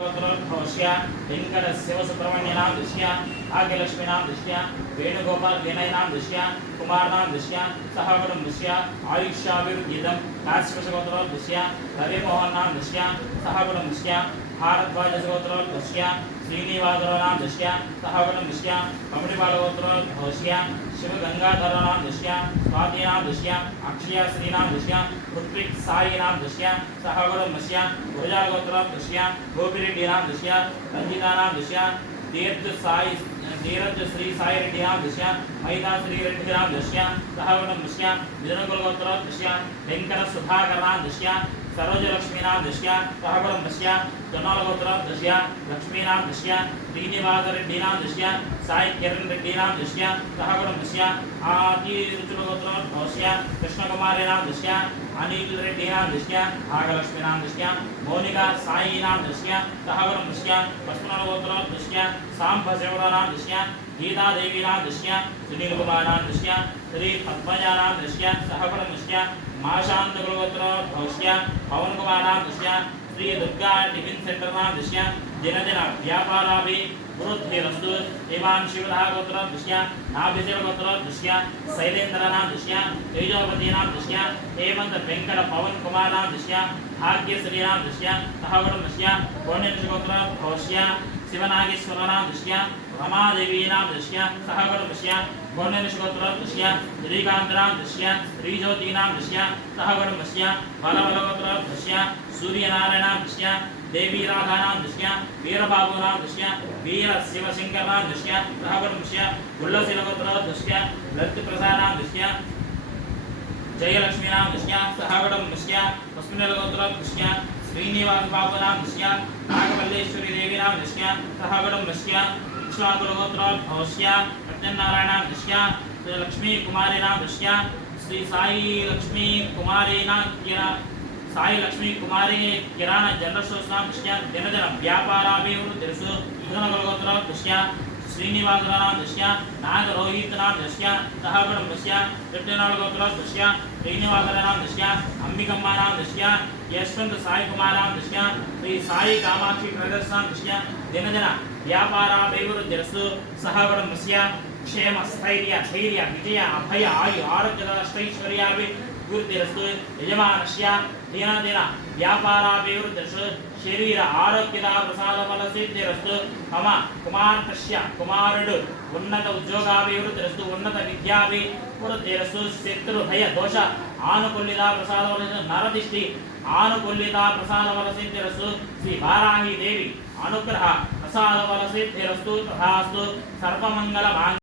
भवस्य वेंकट शिवसुब्रह्मण्यनाम दृश्य भाग्यलक्ष्मीनाम दृश्य वेणुगोपाल विनयनाम दृश्य कुमारनाम दृश्य सहगुणम दृश्य आयुष्याभिवृद्धिदम काश्मीरगोत्र दृश्य रविमोहननाम दृश्य सहगुणम दृश्य भारद्वाज गोत्र दृश्य श्रीनिवासनाम दृश्य सहगुणम दृश्य कमलिबालगोत्र दृश्य शिवगंगाधरनाम दृश्य स्वातीनाम दृश्य अक्षय श्रीनाम दृश्य ऋत्विक साईनाम दृश्य सहगुणम दृश्य गुरजागोत्र दृश्य गोपिरेड्डीनाम दृश्य रंजितानाम दृश्य धीरज श्री साई रेड्डी नाम दृश्य महिता श्री रेड्डी नाम दृश्य सहगुणम दृश्य विजयकुलगोत्र दृश्य वेंकट सुधाकर नाम दृश्य सरोजलक्ष्मी नाम दृश्य सहगुणम दृश्य जनालगोत्र दृश्य लक्ष्मी नाम दृश्य श्रीनिवास रेड्डी नाम दृश्य साई किरण रेड्डी नाम दृश्य सहगुणम दृश्य आदि रुचुलगोत्र दृश्य कृष्णकुमारी नाम दृश्य अनिल रेड्डी नाम दृश्य भागलक्ष्मी नाम दृश्य मोनिका साई नाम दृश्य सहगुणम दृश्य वस्तुनलगोत्र दृश्य सांब सेवड़ा नाम दृश्य गीता देवी नाम दृश्य सुनील कुमार नाम दृश्य श्री पद्मजा नाम दृश्य सहगुणम दृश्य माशांत कुलगोत्र दृश्य पवन कुमार नाम दृश्य श्री दुर्गा टिफिन सेंटर नाम दृश्य दिन दिन व्यापाराभि वृद्धिरस्तु इमान शिवधार गोत्र दृश्य नाभिषेक गोत्र दृश्य शैलेंद्र नाम दृश्य तेजोपति नाम दृश्य हेमंत वेंकट पवन कुमार नाम दृश्य भाग्यश्री नाम दृश्य सहगुणम दृश्य गौण्य गोत्र दृश्य शिवनागेश्वर नाम दृश्य रमादेवी नाम दृश्य सहगुणम दृश्य गौण्यगोत्र दृश्य श्रीकांत नाम दृश्य श्रीज्योति नाम दृश्य सहगुणम दृश्य बलबलगोत्र दृश्य सूर्यनारायण नाम दृश्य देवी राधा नाम दृश्य वीरबाबू नाम दृश्य वीर शिवशंकर नाम दृश्य सहगुणम दृश्य गुल्लशिलगोत्र दृश्य ललित प्रसाद नाम दृश्य जयलक्ष्मी नाम दृश्य सहगुणम दृश्य वसुनिलगोत्र दृश्य श्रीनिवास बाबू नाम दृश्य नागमल्लेश्वरी देवी नाम दृश्य सहगुणम दृश्य इक्ष्वाकुलगोत्र दृश्य सत्यनारायण नाम दृश्य लक्ष्मी कुमारी नाम दृश्य श्री साई लक्ष्मी कुमारी नाम साई लक्ष्मी कुमारी किराना जनरल स्टोर्स नाम दृश्य दिन दिन व्यापाराभिवृद्धिरस्तु गोत्र दृश्य श्रीनिवास नाम दृश्य नागरोहित नाम दृश्य सहगुणम दृश्य गोत्र दृश्य श्रीनिवास नाम दृश्य अंबिकम्मा नाम दृश्य यशवंत साई कुमार नाम दृश्य श्री साई कामाक्षी ट्रेडर्स नाम दृश्य दिन दिन व्यापाराभिवृद्धिरस्तु सहगुणम दृश्य क्षेम स्थैर्य धैर्य विजय अभय आयु आरोग्य वृद्धिरस्तु यजमानस्य दिन दिन व्यापाराभिवृद्धिरस्तु शरीर आरोग्यದ ಪ್ರಸಾದ ಫಲ ಸಿದ್ಧಿರस्तु मम कुमारस्य कुमारुडु उन्नत उद्योगाभिवृद्धिरस्तु उन्नत विद्याभिवृद्धिरस्तु शत्रु भय दोष आनुकूल्यത प्रसाद फल नरदिष्टि आनुकूल्यత प्रसाद फल सिद्धिरस्तु श्री वाराही देवी अनुग्रह प्रसाद फल सिद्धिरस्तु तथास्तु सर्वमंगल